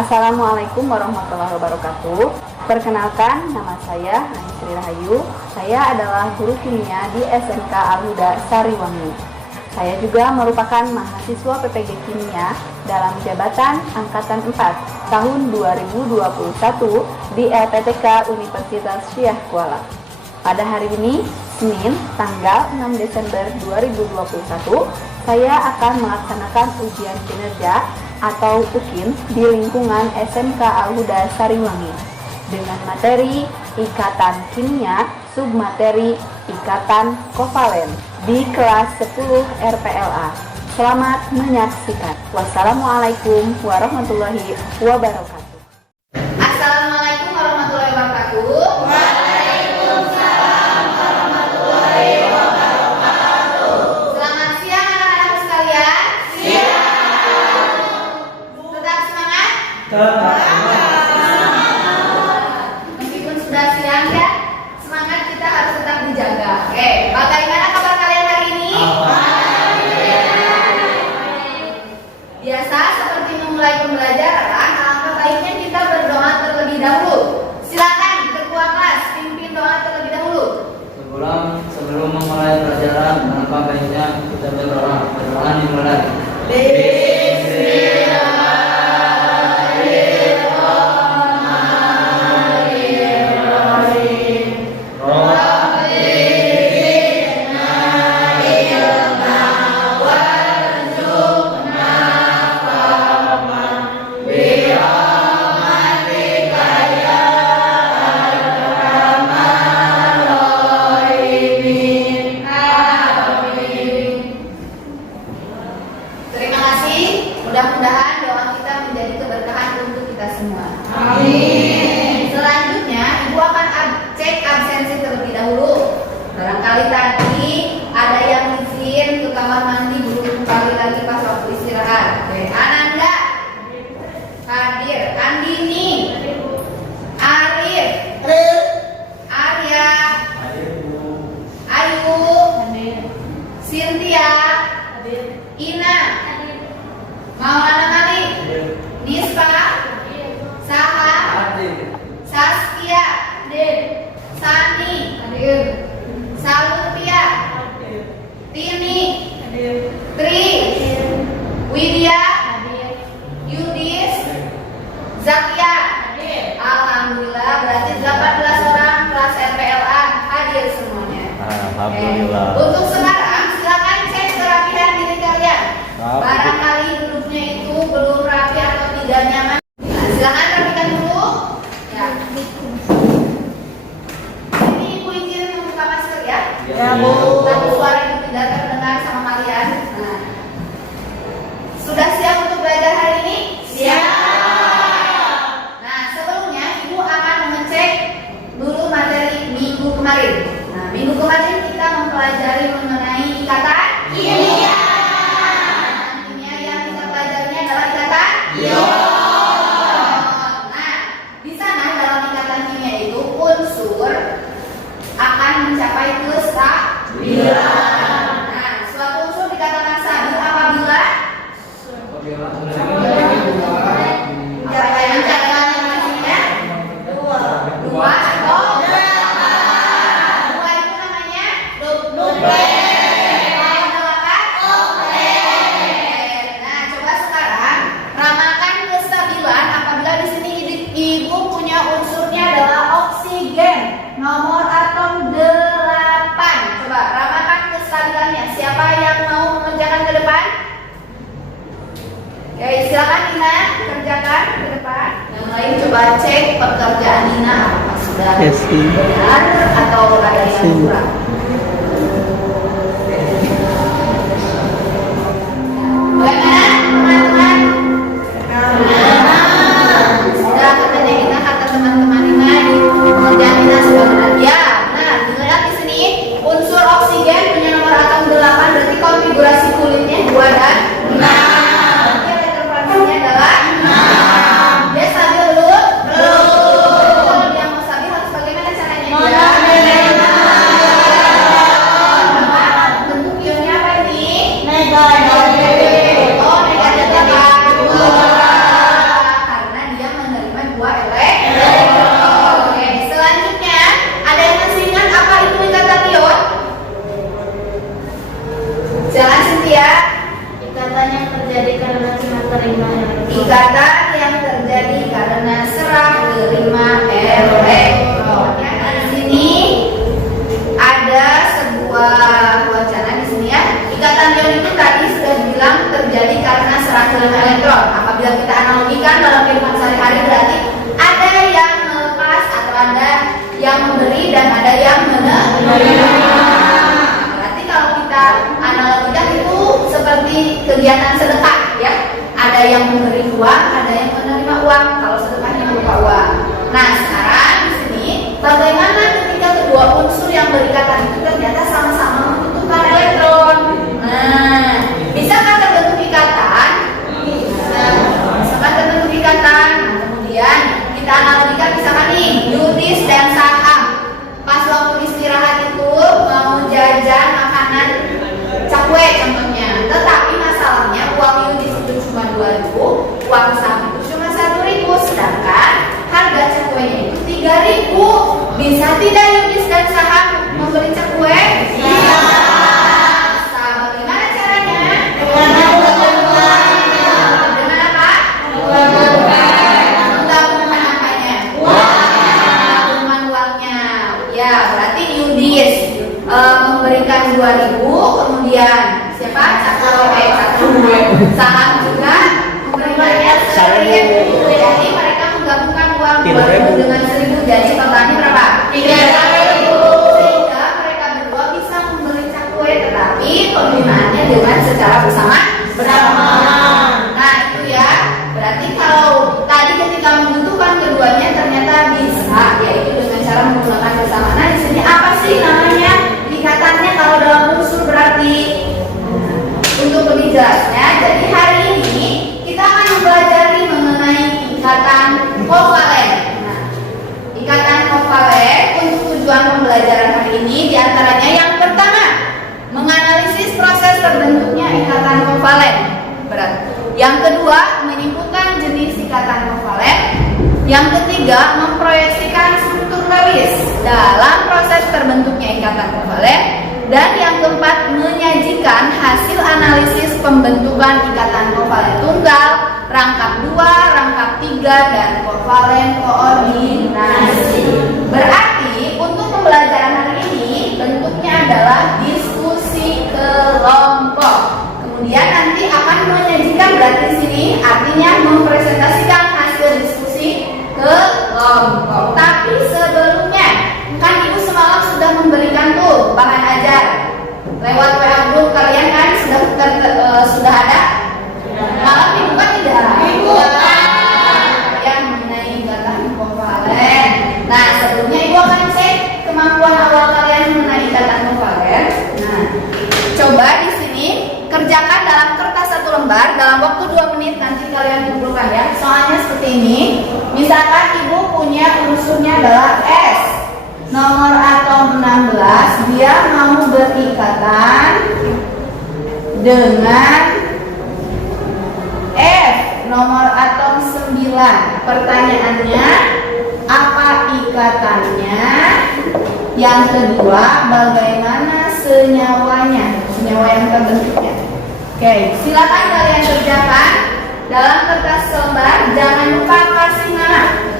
Assalamualaikum warahmatullahi wabarakatuh. Perkenalkan, nama saya Ani Sri Rahayu. Saya adalah guru kimia di SMK Al-Huda Sariwangi. Saya juga merupakan mahasiswa PPG Kimia dalam jabatan Angkatan 4 tahun 2021 di LPTK Universitas Syekh Kuala. Pada hari ini, Senin, tanggal 6 Desember 2021, saya akan melaksanakan ujian kinerja atau UKIN di lingkungan SMK Al-Huda Sariwangi dengan materi Ikatan Kimia, submateri Ikatan Kovalen di kelas 10 RPLA. Selamat menyaksikan. Wassalamualaikum warahmatullahi wabarakatuh. Assalamualaikum warahmatullahi wabarakatuh. Waalaikumsalam warahmatullahi wabarakatuh. Selamat siang anak-anak sekalian. Siang. Tetap semangat. Tetap. Meskipun sudah siang ya, semangat kita harus tetap dijaga. Oke, bagaimana kabar kalian hari ini? Biasa seperti memulai pembelajaran, alangkah baiknya kita berdoa terlebih dahulu. Silakan ketua kelas pimpin doa terlebih dahulu. Sebelum memulai pelajaran, alangkah baiknya kita berdoa. Berdoa dimulai. Terima kasih. Mudah-mudahan doa kita menjadi keberkahan untuk kita semua. Amin. Selanjutnya, Ibu akan cek absensi terlebih dahulu. Barangkali tadi ada yang izin ke kamar mandi belum kembali lagi pas waktu istirahat. Oke, Ananda hadir. Andini, Arif, Arya, Ayu, Cynthia, Ina, Maulana Malik, Nispa, Saha, Saskia, Sani, Salupia, Tini, Tri, Widya, Yudis, Zakia. Alhamdulillah, berarti 18 orang kelas RPLA hadir semuanya. Alhamdulillah. Untuk sekarang, silakan cek kerapihan diri kalian. Rapi. Barangkali duduknya itu belum rapi atau tidak nyaman. Nah, silakan rapikan dulu. Ya. Ini Ibu izin membuka masker ya. Ya, Bu. Tadi suara itu tidak terdengar sama kalian. Nah, sudah siap untuk belajar hari ini? Siap. Nah, sebelumnya Ibu akan mengecek dulu materi minggu kemarin. Nah, minggu kemarin kita mempelajari mengenai ikatan Kimia. Nantinya yang kita pelajari adalah ikatan Ion. Nah, di sana dalam ikatan kimia itu unsur akan mencapai kestabilan. Nah, suatu unsur dikatakan stabil apabila apa yang dikatakan namanya? Dua atau dua itu namanya Nukleer. Nah, coba sekarang ramakan kestabilan apabila di sini Ibu punya unsurnya adalah oksigen, nomor atom 8. Coba ramakan kestabilannya. Siapa yang mau mengerjakan ke depan? Oke, silakan Ina kerjakan ke depan. Yang lain coba cek pekerjaan Ina apakah sudah benar atau ada yang kurang. Bagaimana teman-teman? Sudah katanya Ina, kata teman-teman Ina di pekerjaan Ina sudah benar. Ya, benar. Dilihat di sini unsur oksigen punya nomor atom 8, berarti konfigurasi kulitnya 2 dan 6. Berarti elektroplatinnya adalah 6. Dia stabil belum? Belum. Kalau dia mau stabil harus bagaimana caranya? Monomer. ya. Ikatan yang terjadi karena serah terima Ikatan yang terjadi karena serah terima elektron. Ya, nah, di sini ada sebuah wacana di sini ya. Ikatan ion itu tadi sudah dibilang terjadi karena serah terima elektron. Apabila kita analogikan dalam kehidupan sehari-hari berarti ada yang melepas atau ada yang memberi dan ada yang menerima. Berarti kalau kita analogikan itu seperti kegiatan sedekah ya. Ada yang memberi uang, ada yang menerima uang. Kalau sedekahnya berupa uang. Nah, sekarang di sini bagaimana ketika kedua unsur yang berikatan itu ternyata sama-sama membutuhkan elektron. Nah, bisakah terbentuk ikatan? Bisa. Bisakah terbentuk ikatan? Nah, kemudian kita analogikan misalkan nih, Yudis dan Saham. Pas waktu istirahat itu mau jajan makanan cakwe contohnya. Tetapi masalahnya uang Yudis itu cuma 2.000, uang Saham itu cuma 1.000, sedangkan harga cakwenya itu 3.000. Bisa tidak Yudis dan Saham membeli cakwe? Bisa. Bagaimana caranya? Dengan apa? Menggabungkan apanya? Menggabungkan uangnya. Ya, berarti Yudis memberikan 2.000, kemudian siapa? Cakwe. Saham juga memberikannya 1.000. Jadi mereka menggabungkan uang 2.000 dengan 1.000. Jadi totalnya berapa? 3.000. Sehingga mereka berdua bisa membeli cakwe, tetapi penggunaannya dengan secara bersama. Nah, itu ya. Berarti kalau tadi ketika membutuhkan keduanya ternyata bisa, yaitu dengan cara menggunakan bersama. Nah, di sini apa sih namanya ikatannya kalau dalam unsur berarti? Untuk lebih jelasnya, jadi hari ini kita akan mempelajari mengenai ikatan kovalen. Nah, ikatan kovalen untuk tujuan pembelajaran hari ini diantaranya yang pertama, menganalisis proses terbentuknya ikatan kovalen. Berat. Yang kedua, menyimpulkan jenis ikatan kovalen. Yang ketiga, memproyeksikan struktur Lewis dalam proses terbentuknya ikatan kovalen. Dan yang keempat, menyajikan hasil analisis pembentukan ikatan kovalen tunggal, rangkap 2, rangkap 3, dan kovalen koordinasi. Berarti untuk pembelajaran hari ini bentuknya adalah diskusi kelompok. Kemudian nanti akan menyajikan berarti di sini artinya mempresentasikan hasil diskusi kelompok. Tapi sebelumnya kan Ibu semalam sudah memberikan tuh bahan ajar lewat WA group kalian kan sudah ada. Malam Ibu kan tidak. Kalian mengenai ikatan kovalen. Nah, sebelumnya Ibu akan cek kemampuan awal kalian mengenai ikatan kovalen. Nah, coba di sini kerjakan dalam kertas 1 lembar dalam waktu 2 menit, nanti kalian kumpulkan ya. Soalnya seperti ini. Misalkan Ibu punya unsurnya adalah S. Nomor atom 16, dia mau berikatan dengan F. Nomor atom 9. Pertanyaannya, apa ikatannya? Yang kedua, bagaimana senyawanya? Senyawa yang terbentuknya. Oke, silakan kalian kerjakan dalam kertas selembar. Jangan lupa kasih nama.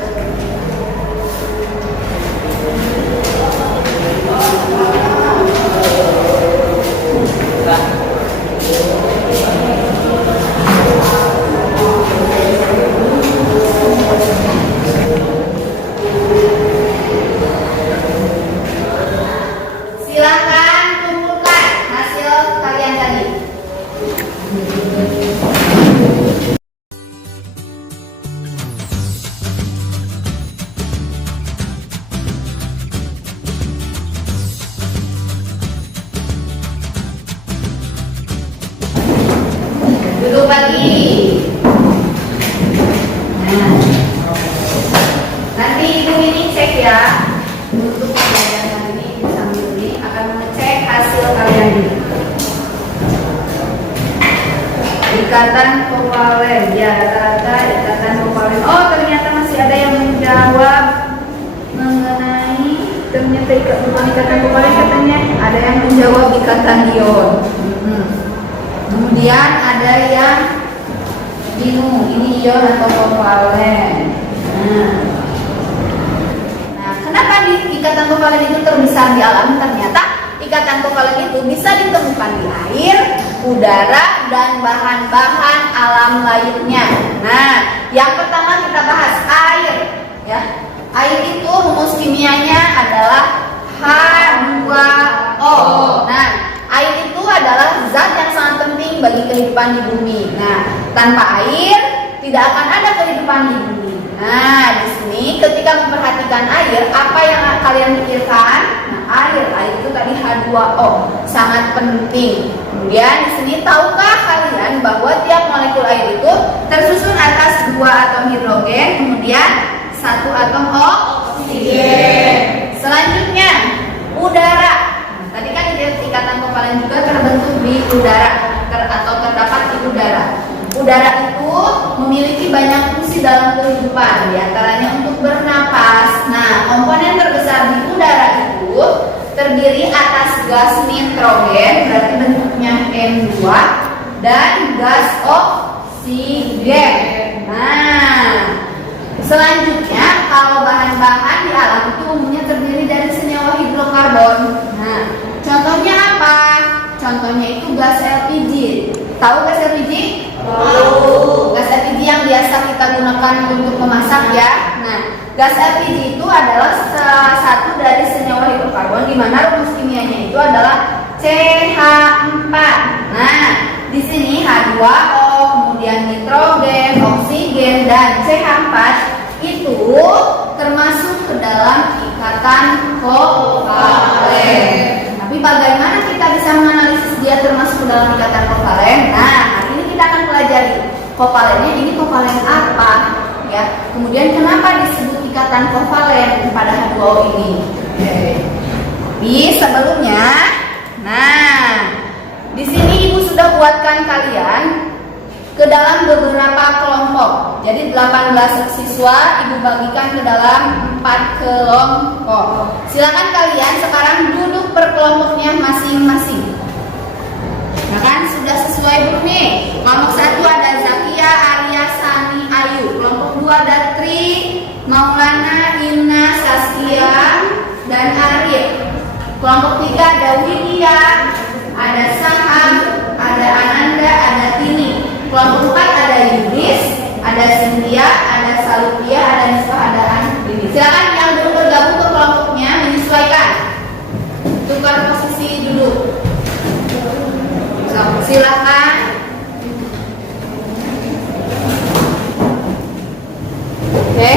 Silakan kumpulkan hasil kalian tadi. Duduk lagi. Nah, nanti Ibu ini cek ya. Untuk pembelajaran ini Ibu sambil ini akan mengecek hasil kalian ini. Ikatan kovalen, ya rata-rata ikatan kovalen. Oh, ternyata masih ada yang menjawab mengenai ternyata ikatan kovalen katanya. Ada yang menjawab ikatan ion. Kemudian ada yang ini ion atau kovalen. Nah, kenapa ikatan kovalen itu bisa dialami? Ternyata ikatan kovalen itu bisa ditemukan di air, udara, dan bahan-bahan alam lainnya. Nah, yang pertama kita bahas air, ya. Air itu rumus kimianya adalah H2O. Nah, air itu adalah zat yang sangat penting bagi kehidupan di bumi. Nah, tanpa air tidak akan ada kehidupan di bumi. Nah, di sini ketika memperhatikan air, apa yang kalian pikirkan? Nah, air itu tadi H2O, sangat penting. Kemudian di sini tahukah kalian bahwa tiap molekul air itu tersusun atas 2 atom hidrogen, kemudian 1 atom oksigen. Selanjutnya, udara. Nah, tadi kan ikatan kovalen juga terbentuk di udara atau terdapat di udara. Udara itu memiliki banyak fungsi dalam kehidupan, diantaranya untuk bernapas. Nah, komponen terbesar di udara itu terdiri atas gas nitrogen, berarti bentuknya N2, dan gas oksigen. Nah, selanjutnya kalau bahan-bahan di alam itu umumnya terdiri dari senyawa hidrokarbon. Nah, contohnya apa? Contohnya itu gas LPG. Tahu gas LPG? Tahu. Gas LPG yang biasa kita gunakan untuk memasak ya. Nah, gas LPG itu adalah salah satu dari senyawa hidrokarbon di mana rumus kimianya itu adalah CH4. Nah, di sini H2O, kemudian nitrogen, oksigen, dan CH4 itu termasuk ke dalam ikatan kovalen. Tapi bagaimana kita bisa menganalisis dia termasuk ke dalam ikatan kovalen? Nah, hari ini kita akan pelajari kovalennya. Ini kovalen apa? Ya. Kemudian kenapa disebut ikatan kovalen pada H2O ini? Di sebelumnya, nah, di sini ibu sudah buatkan kalian ke dalam beberapa kelompok. Jadi 18 siswa ibu bagikan ke dalam 4 kelompok. Silakan kalian sekarang duduk per kelompoknya masing-masing. Nah kan sudah sesuai belum nih? Kelompok 1 ada Zakia, Arya, Sani, Ayu. Kelompok 2 ada Tri, Maulana, Ina, Saskia, dan Arif. Kelompok 3 ada Widya, ada Saham, ada Ananda, ada Tini. Kelompok 4 ada Yudis, ada Cynthia, ada Salupia, ada Niswa, ada Andini. Silakan yang belum bergabung ke kelompoknya menyesuaikan. Tukar posisi duduk. Silakan. Oke,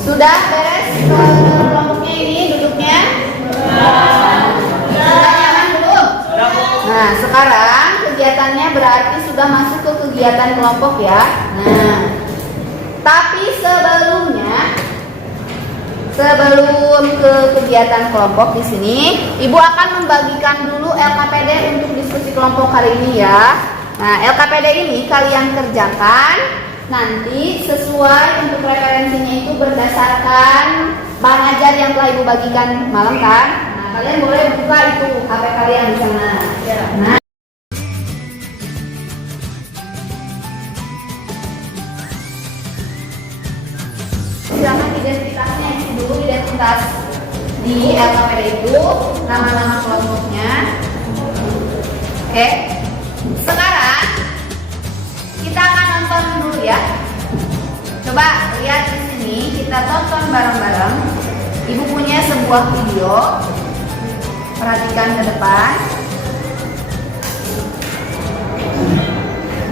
sudah beres kelompoknya ini duduknya? Sudah nyaman belum? Nah, sekarang kegiatannya berarti sudah masuk ke kegiatan kelompok ya. Nah, tapi sebelum ke kegiatan kelompok di sini, ibu akan membagikan dulu LKPD untuk diskusi kelompok hari ini ya. Nah, LKPD ini kalian kerjakan nanti sesuai untuk referensinya itu berdasarkan bahan ajar yang telah ibu bagikan malam kan. Nah, kalian boleh buka itu HP kalian di sana. Nah, silakan identitasnya isi dulu identitas di LKPD itu, nama-nama kelompoknya. Oke. Sekarang kita akan nonton dulu ya. Coba lihat di sini, kita tonton bareng-bareng. Ibu punya sebuah video. Perhatikan ke depan.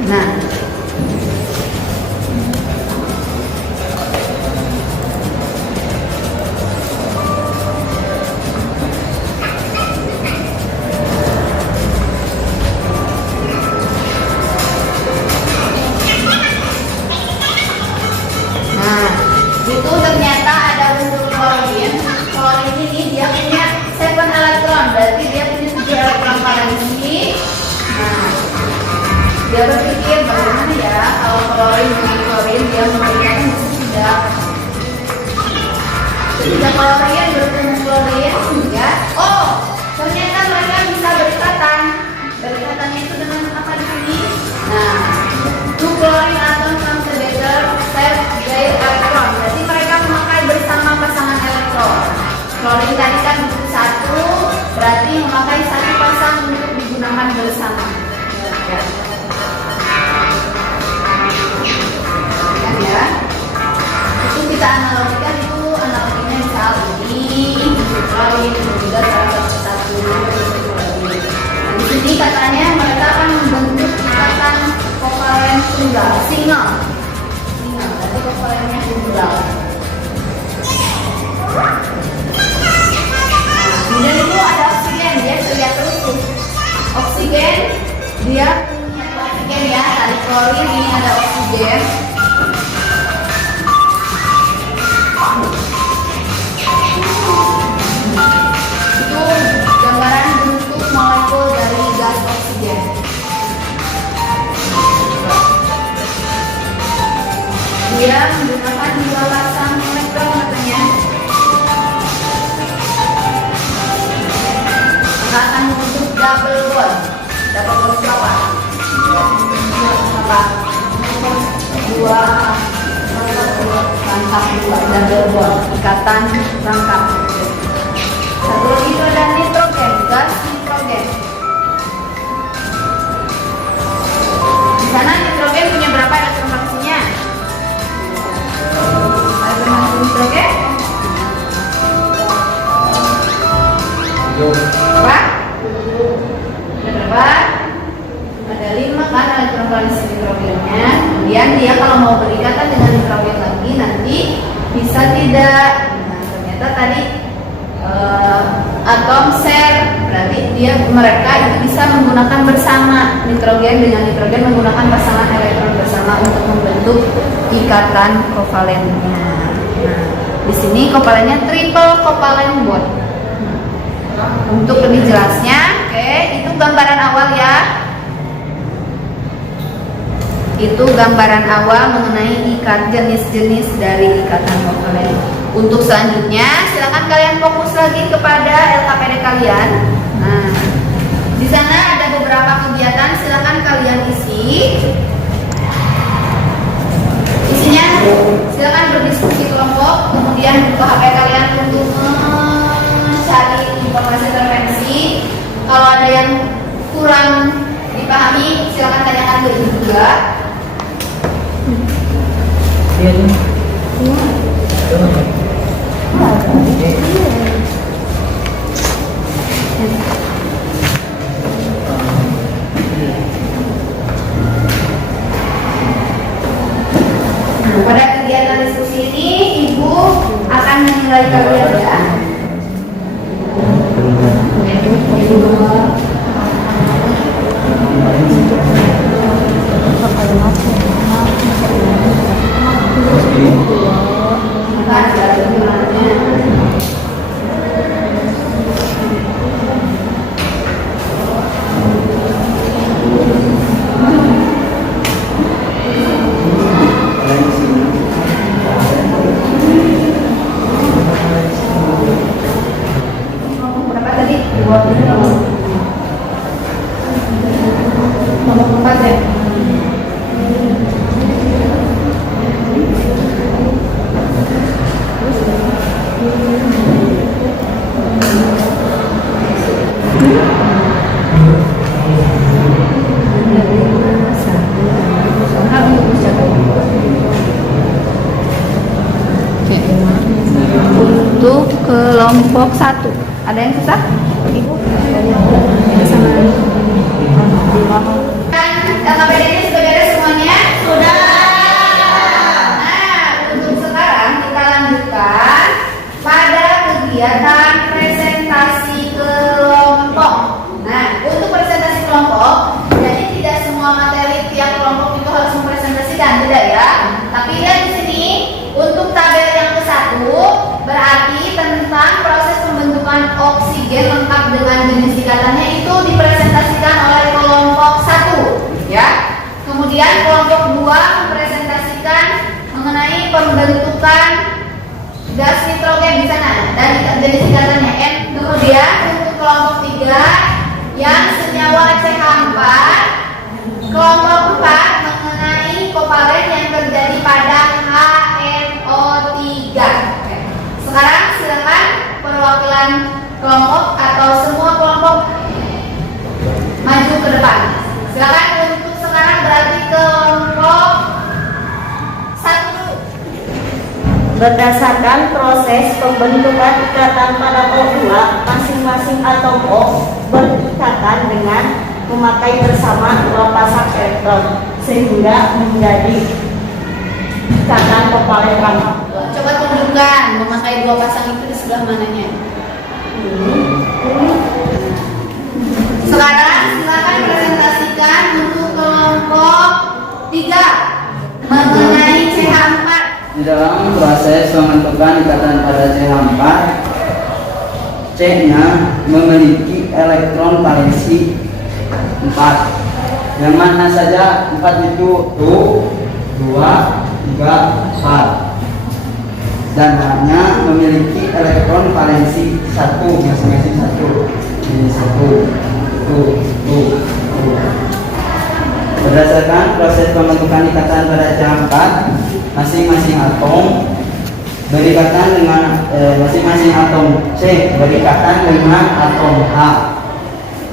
Nah, itu ternyata ada unsur klorin. Klorin ini dia punya 7 elektron, berarti dia punya 7 elektron valensi. Nah, dia berpikir bagaimana ya kalau klorin dengan klorin dia memberikan tidak. Ketika klorin bertemu klorin, ya, oh ternyata mereka bisa berikatan. Berikatannya itu dengan apa di sini? klorin tadi kan butuh satu, berarti memakai satu pasang untuk digunakan bersama. Ya. Ya. Itu kita analogikan, itu analoginya misal ini klorin juga salah satu. Nah, di sini katanya mereka akan membentuk ikatan kovalen tunggal, single. Tapi kovalennya tunggal. Kemudian itu ada oksigen, dia terlihat terus tuh. Oksigen, dia punya oksigen ya, tadi klorin, ini ada oksigen. Itu gambaran bentuk molekul dari gas oksigen. Dia menggunakan 2 pasang elektron katanya. Akan membentuk double bond. Double bond itu apa? Dua rangkap double bond, ikatan rangkap. Satu lagi itu ada nitrogen, gas nitrogen. Di sana nitrogen punya berapa elektron posisinya? Elektron nitrogen? Berapa? Ada berapa? Ada 5 kan elektron valens nitrogennya. Kemudian dia kalau mau berikatan dengan nitrogen lagi nanti bisa tidak. Nah, ternyata tadi atom share, berarti mereka itu bisa menggunakan bersama nitrogen dengan nitrogen menggunakan pasangan elektron bersama untuk membentuk ikatan kovalennya. Nah, di sini kovalennya triple covalent bond. Untuk lebih jelasnya, oke, itu gambaran awal ya. Itu gambaran awal mengenai jenis-jenis dari ikatan kovalen. Untuk selanjutnya, silakan kalian fokus lagi kepada LKPD kalian. Nah, di sana ada beberapa kegiatan, silakan kalian isi. Isinya, silakan berdiskusi kelompok, kemudian buka HP kalian untuk cari informasi intervensi. Kalau ada yang kurang dipahami, silakan tanyakan ke ibu juga. Pada kegiatan diskusi ini, ibu akan menilai kalian ya. Berapa tadi? 20. Nomor 4 ya? Untuk kelompok 1 ada yang susah? Ibu? Kan LKPD ini sudah beres semuanya? Sudah. Nah, untuk sekarang kita lanjutkan pada kegiatan presentasi kelompok. Nah, untuk presentasi kelompok, jadi tidak semua materi tiap kelompok itu harus mempresentasikan, tidak ya? Tapi lihat di sini untuk tabel yang ke-1 berarti tentang proses pembentukan oksigen lengkap dengan jenis ikatannya itu dipresentasikan oleh kelompok 1 ya. Kemudian kelompok 2 mempresentasikan mengenai pembentukan gas nitrogen di sana dan jenis ikatannya N. Kemudian untuk kelompok 3 yang senyawa CH4, kelompok 4 mengenai kovalen yang terjadi pada HNO3. Sekarang silakan perwakilan Berdasarkan proses pembentukan ikatan pada O2, masing-masing atom O berikatan dengan memakai bersama dua pasang elektron sehingga menjadi ikatan kovalen ramah. Coba tunjukkan memakai dua pasang itu di sebelah mananya. Sekarang silakan presentasikan untuk kelompok 3 mengenai CH4. Di dalam proses pembentukan ikatan pada CH4, C-nya memiliki elektron valensi 4. Yang mana saja 4 itu 1, 2, 3, 4. Dan H-nya memiliki elektron valensi 1, masing-masing 1. Ini 1. Berdasarkan proses pembentukan ikatan pada CH4, masing-masing atom berikatan dengan masing-masing atom C berikatan dengan atom H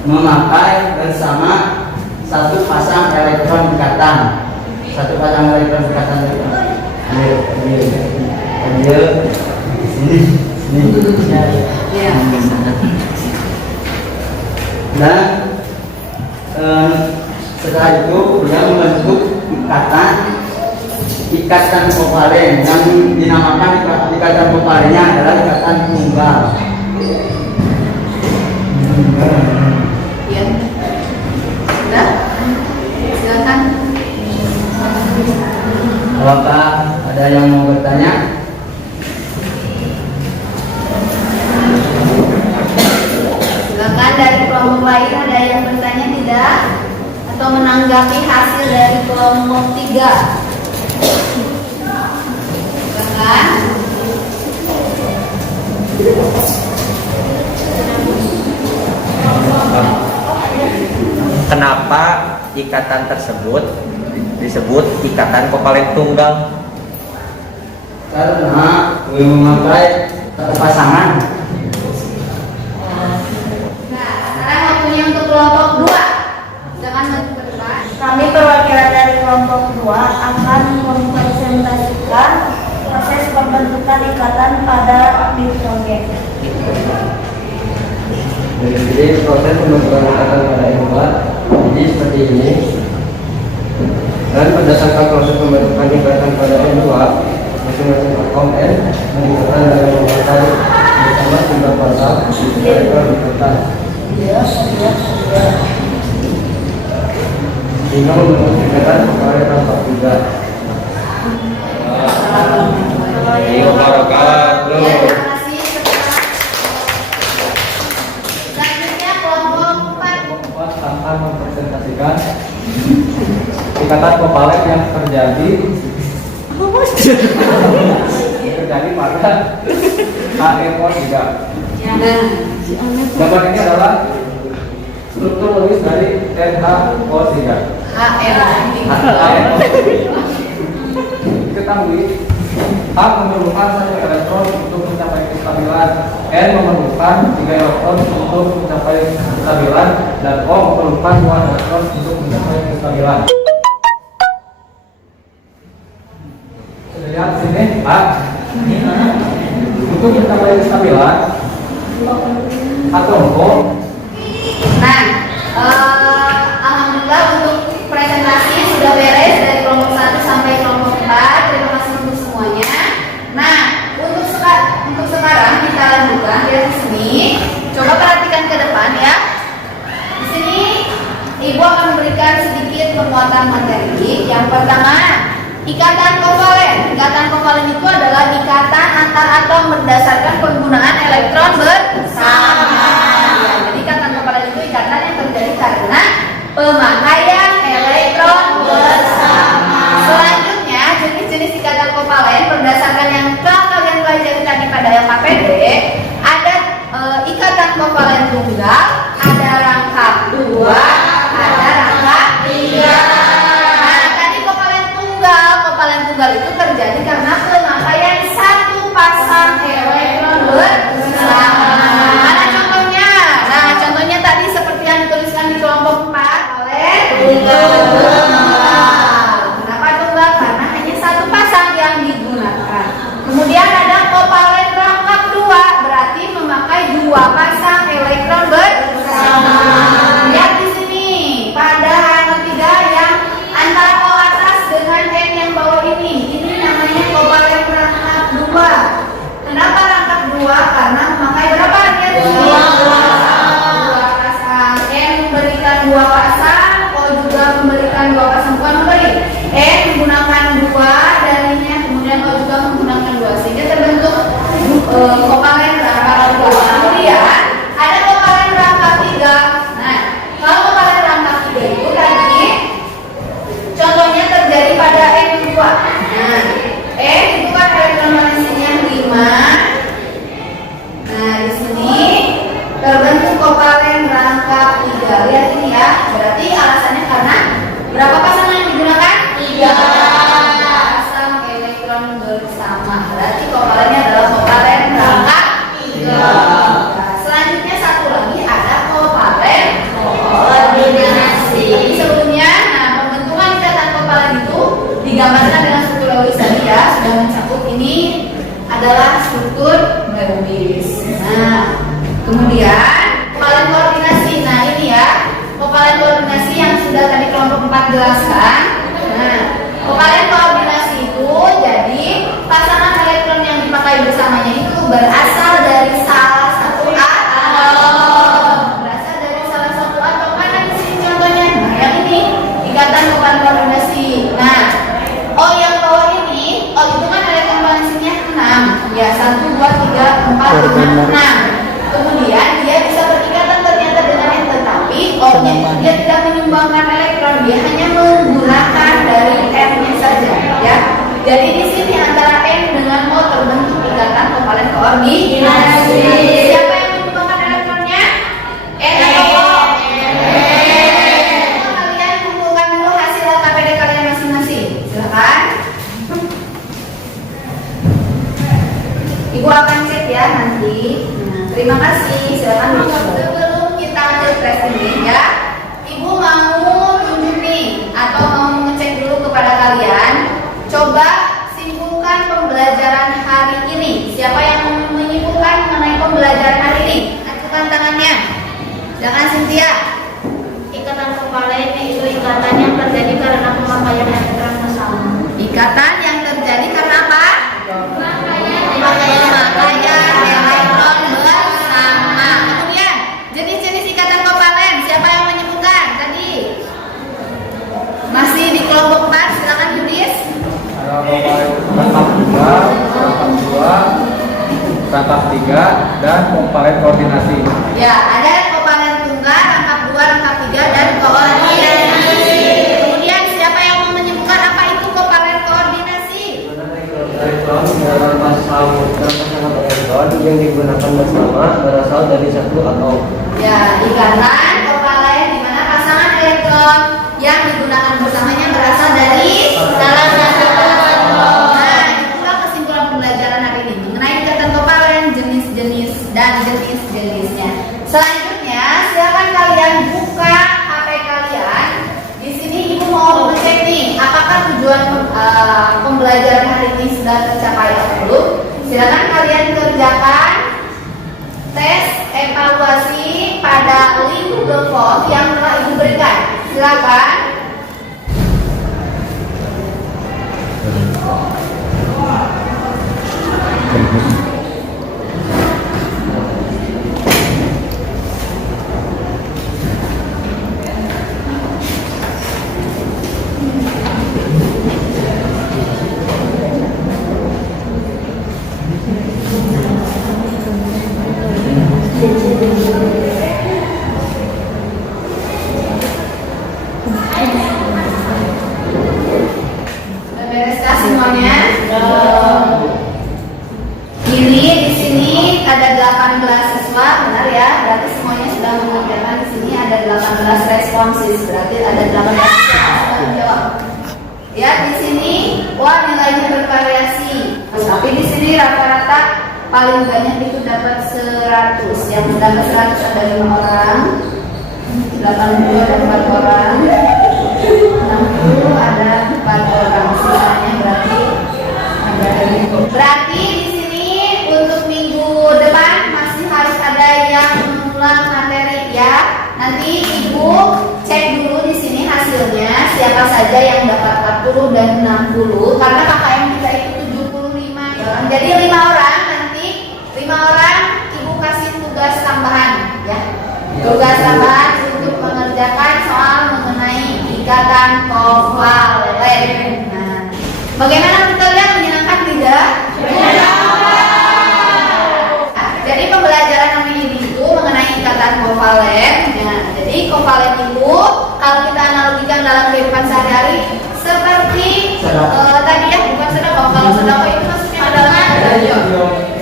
memakai bersama satu pasang elektron ikatan. Satu pasang elektron ikatan sini. Dan setelah itu dia membentuk ikatan kovalen yang dinamakan ikatan kovalennya adalah ikatan tunggal. Ya. Sudah? Silakan. Apakah ada yang mau bertanya? Silakan dari kelompok lain ada yang bertanya tidak? Atau menanggapi hasil dari kelompok 3? Silakan. Kenapa ikatan tersebut disebut ikatan kovalen tunggal? Karena memakai satu pasangan. Nah, sekarang waktunya untuk kelompok 2. Silakan maju ke depan. Kami perwakilan dari kelompok 2 akan mempresentasikan proses pembentukan ikatan pada nitrogen. Jadi proses pembentukan ikatan pada ikat jadi seperti ini. Dan berdasarkan proses pembentukan ikatan pada N2, masing-masing atom N mengikatan dengan memakai bersama 3 pasang elektron ikatan. Sehingga membentuk ikatan kovalen ramah 3. Wabarakatuh. Ya, terima kasih. Selanjutnya kelompok 4. Akan mempresentasikan ikatan kovalen yang terjadi pada HNO3. Gambar ini adalah struktur logis dari NH-O3. Diketahui H memerlukan 1 elektron untuk mencapai kestabilan, N memerlukan 3 elektron untuk mencapai kestabilan, dan O memerlukan 2 elektron untuk mencapai kestabilan. Lihat sini, Pak. Untuk mencapai kestabilan, atom O. Nah, alhamdulillah untuk presentasinya sudah beres dari kelompok 1 sampai kelompok 4. Terima kasih untuk semuanya. Nah, untuk sekarang kita lanjutkan dari sini. Coba perhatikan ke depan ya. Di sini Ibu akan memberikan sedikit penguatan materi. Yang pertama, ikatan kovalen. Ikatan kovalen itu adalah ikatan antar atom berdasarkan penggunaan elektron bersama. Ya, jadi ikatan kovalen itu ikatan yang terjadi karena pemakaian elektron bersama. Selanjutnya, jenis-jenis ikatan kovalen berdasarkan yang telah kalian pelajari tadi pada yang KPD, ada ikatan kovalen tunggal, ada rangkap 2, ada rangkap 3. Nah, tadi kovalen tunggal itu terjadi karena pemakaian satu pasang elektron bersama. Mana contohnya? Nah, contohnya tadi seperti yang dituliskan di kelompok 4 oleh menggunakan dua pasang bukan memberi. Menggunakan dua darinya, kemudian O juga menggunakan dua, sehingga terbentuk kopalen rangka dua. Kemudian ada kopalen rangka tiga. Nah, kalau kopalen rangka tiga itu tadi contohnya terjadi pada N2. Nah, N itu kan elektron magnesiumnya 5. Nah, di sini terbentuk kopalen rangka 3. Lihat ini ya. Berarti alasannya karena berapa pasangan yang digunakan? 3 pasang elektron bersama. Berarti kopalennya adalah kopalen rangka 3. Nah, selanjutnya satu lagi ada kopalen koordinasi. Sebelumnya, nah, pembentukan ikatan kopalen itu digambarkan dengan struktur logis tadi ya, sudah mencakup ini adalah struktur logis. Nah, kemudian kopalen koordinasi. Nah, ini ya, kopalen koordinasi yang sudah tadi kelompok 4 jelaskan. Nah, kopalen koordinasi itu jadi pasangan elektron yang dipakai bersamanya itu berasal dari salah satu atom. Berasal dari salah satu atom. Mana di sini contohnya? Nah, yang ini ikatan kopalen koordinasi. Nah, O yang bawah ini, O itu kan elektron valensnya 6. Ya, 1, 2, 3, 4, 5, 6. Kemudian dia bisa berikatan ternyata dengan N, tetapi O-nya dia tidak menyumbangkan elektron, dia hanya menggunakan dari N-nya saja, ya. Jadi di sini antara N dengan O terbentuk ikatan kopalen koordinasi. Siapa yang menyumbangkan elektronnya? N atau O? Kalian kumpulkan dulu hasil LKPD kalian masing-masing. Silakan. Ibu akan cek ya nanti. Terima kasih, silakan. Sebelum kita ambil tes ini ya, Ibu mau tunjuk nih atau mau ngecek dulu kepada kalian. Coba simpulkan pembelajaran hari ini. Siapa yang menyimpulkan mengenai pembelajaran hari ini? Ajukan tangannya. Jangan Cynthia. Ikatan kopalen itu ikatan yang terjadi karena pemakaian elektron bersama. Ikatan yang terjadi karena apa? Pemakaian elektron bersama. Kemudian jenis-jenis ikatan kopalen, siapa yang menyebutkan tadi? Masih di kelompok 4, silakan Yudis. Ada kopalen rangkap 2, rangkap 3, dan kopalen koordinasi. Ya, ada kopalen tunggal, rangkap 2, rangkap 3, dan koordinasi. Kemudian siapa yang mau menyebutkan apa itu kopalen koordinasi? Elektron dalam pasangan elektron yang digunakan bersama berasal dari satu atom. Ya, ikatan kopalen di mana pasangan elektron yang digunakan bersamanya berasal dari salah satu atom. Nah, itulah kesimpulan pembelajaran hari ini mengenai ikatan kopalen, jenis-jenis dan jenis-jenisnya. Selanjutnya, silakan kalian buka HP kalian. Di sini Ibu mau mengecek nih, apakah tujuan pembelajaran hari ini sudah tercapai atau belum? Silakan kalian kerjakan tes evaluasi pada link Google Form yang telah Ibu berikan. Silakan. Sudah beres kah semuanya? Ini di sini ada 18 siswa, benar ya? Berarti semuanya sudah mengerjakan. Di sini ada 18 responsis, berarti ada 18 siswa yang sudah menjawab. Lihat di sini, wah nilainya bervariasi. Tapi di sini rata-rata paling banyak itu dapat 100. Yang dapat 100 ada 5 orang, 82 ada 4 orang, 60 ada 4 orang. Sisanya berarti ada 5. Berarti di sini untuk minggu depan masih harus ada yang mengulang materi ya. Nanti Ibu cek dulu di sini hasilnya siapa saja yang dapat 40 dan 60 karena KKM kita itu 75. Jadi 5 orang nanti 5 orang Ibu kasih tugas tambahan ya. Tugas tambahan untuk mengerjakan soal mengenai ikatan kovalen. Nah, bagaimana menurut kalian, menyenangkan tidak? Jadi pembelajaran nomor ini itu mengenai ikatan kovalen. Nah, jadi kovalen itu kalau kita analogikan dalam kehidupan sehari-hari seperti tadi ya, bukan sedekah. Kalau sedekah itu maksudnya adalah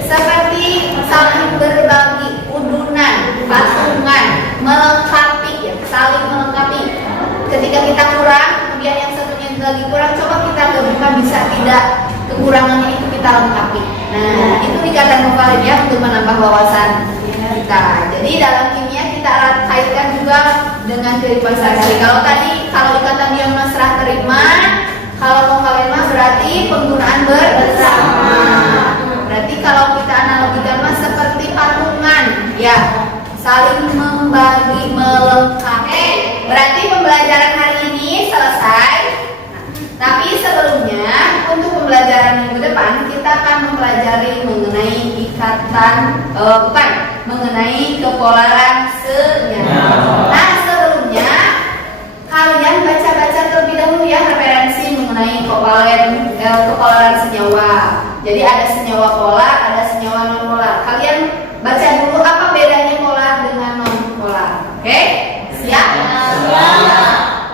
seperti saling berbagi, udunan, patungan, melengkapi ya, saling melengkapi. Ketika kita kurang, kemudian yang satunya lagi kurang, coba kita gabungkan, bisa tidak kekurangannya itu kita lengkapi. Nah, itu ikatan kovalen ya, untuk menambah wawasan kita. Jadi dalam kimia kita kaitkan juga dengan kehidupan sehari-hari. Kalau ikatan yang serah terima, kalau kovalen mah berarti penggunaan bersama. Berarti kalau kita analogikan mah seperti patungan, ya, saling membagi, melengkapi. Berarti pembelajaran hari ini selesai. Tapi sebelumnya untuk pembelajaran minggu depan kita akan mempelajari mengenai mengenai kepolaran senyawa. Nah, sebelumnya kalian baca-baca terlebih dahulu ya referensi mengenai kepolaran senyawa. Jadi ada senyawa polar, ada senyawa non polar. Kalian baca dulu apa bedanya polar dengan non polar. Oke? Siap?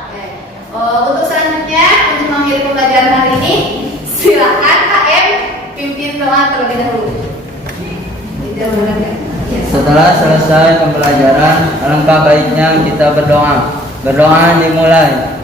Oke. Untuk selanjutnya, untuk mengakhiri pembelajaran hari ini, silakan KM pimpin doa terlebih dahulu. Setelah selesai pembelajaran, alangkah baiknya kita berdoa. Berdoa dimulai.